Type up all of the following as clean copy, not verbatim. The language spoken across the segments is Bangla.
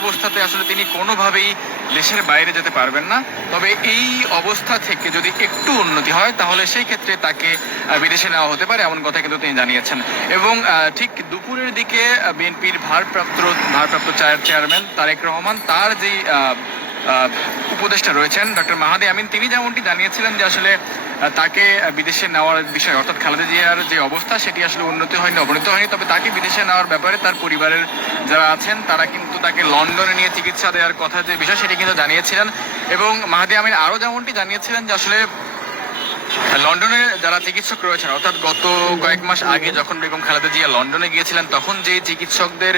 অবস্থাতে আসলে তিনি কোনোভাবেই দেশের বাইরে যেতে পারবেন না। তবে এই অবস্থা থেকে যদি একটু উন্নতি হয় তাহলে সেই ক্ষেত্রে তাকে বিদেশে নেওয়া হতে পারে, এমন কথা কিন্তু তিনি জানিয়েছেন। এবং ঠিক দুপুরের দিকে বিএনপির ভারপ্রাপ্ত চেয়ারম্যান তারেক রহমান তার যেই উপদেষ্টা রয়েছেন ডক্টর মাহাদি আমিন, তিনি যেমনটি জানিয়েছিলেন যে আসলে তাকে বিদেশে নেওয়ার বিষয়, অর্থাৎ খালেদা জিয়ার যে অবস্থা সেটি আসলে উন্নতি হয়নি, অবনতি হয়নি, তবে তাকে বিদেশে নেওয়ার ব্যাপারে তার পরিবারের যারা আছেন তারা কিন্তু তাকে লন্ডনে নিয়ে চিকিৎসা দেওয়ার কথা যে বিষয় সেটি কিন্তু জানিয়েছিলেন। এবং মাহাদি আমিন আরও যেমনটি জানিয়েছিলেন যে আসলে লন্ডনে যারা চিকিৎসক রয়েছেন, অর্থাৎ গত কয়েক মাস আগে যখন বেগম খালেদা জিয়া লন্ডনে গিয়েছিলেন তখন যে চিকিৎসকদের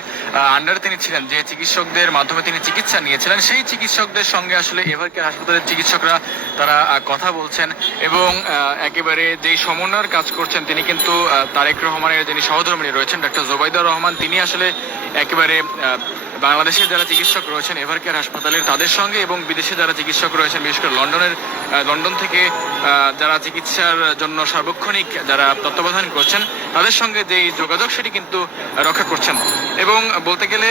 আন্ডারে তিনি ছিলেন, যে চিকিৎসকদের মাধ্যমে তিনি চিকিৎসা নিয়েছিলেন, সেই চিকিৎসকদের সঙ্গে আসলে এভারকেয়ার হাসপাতালের চিকিৎসকরা তারা কথা বলছেন এবং একেবারে যেই সমন্বয়ের কাজ করছেন তিনি কিন্তু তারেক রহমানের যিনি সহধর্মিণী রয়েছেন ডক্টর জোবাইদা রহমান, তিনি আসলে একেবারে বাংলাদেশের যারা চিকিৎসক রয়েছেন এভারকেয়ার হাসপাতালের তাদের সঙ্গে এবং বিদেশে যারা চিকিৎসক রয়েছেন বিশেষ করে লন্ডন থেকে যারা চিকিৎসার জন্য সার্বক্ষণিক যারা তত্ত্বাবধান করছেন তাদের সঙ্গে যেই যোগাযোগ সেটি কিন্তু রক্ষা করছেন। এবং বলতে গেলে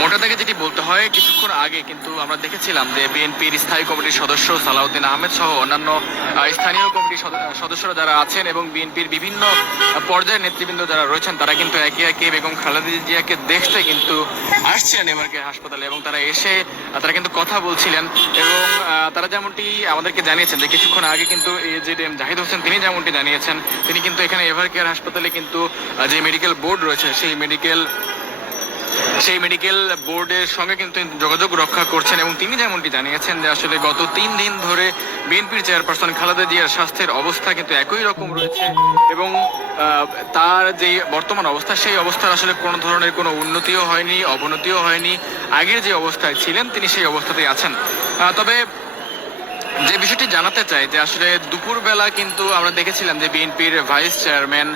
মোটা দাগে যেটি বলতে হয়, কিছুক্ষণ আগে কিন্তু আমরা দেখেছিলাম যে বিএনপির স্থায়ী কমিটির সদস্য সালাউদ্দিন আহমেদ সহ অন্যান্য স্থানীয় কমিটির সদস্যরা যারা আছেন এবং বিএনপির বিভিন্ন পর্যায়ের নেতৃবৃন্দ যারা রয়েছেন তারা কিন্তু একে একে বেগম খালেদা জিয়াকে দেখতে কিন্তু আসছিলেন এভারকেয়ার হাসপাতালে এবং তারা এসে তারা কিন্তু কথা বলছিলেন। এবং তারা যেমনটি আমাদেরকে জানিয়েছেন যে কিছুক্ষণ আগে কিন্তু এজেডএম জাহিদ হোসেন তিনি যেমনটি জানিয়েছেন তিনি কিন্তু এখানে এভারকেয়ার হাসপাতালে কিন্তু যে মেডিকেল বোর্ড রয়েছে সেই মেডিকেল বোর্ডের সঙ্গে কিন্তু যোগাযোগ রক্ষা করছেন এবং তিনি যেমনটি জানিয়েছেন যে আসলে গত 3 দিন ধরে বিএনপির চেয়ারপারসন খালেদা জিয়ার স্বাস্থ্যের অবস্থা কিন্তু একই রকম রয়েছে এবং তার যে বর্তমান অবস্থা সেই অবস্থার আসলে কোনো ধরনের কোনো উন্নতিও হয়নি, অবনতিও হয়নি, আগের যে অবস্থায় ছিলেন তিনি সেই অবস্থাতেই আছেন। তবে যে বিষয়টি জানাতে চাই যে আসলে দুপুরবেলা কিন্তু আমরা দেখেছিলাম যে বিএনপির ভাইস চেয়ারম্যান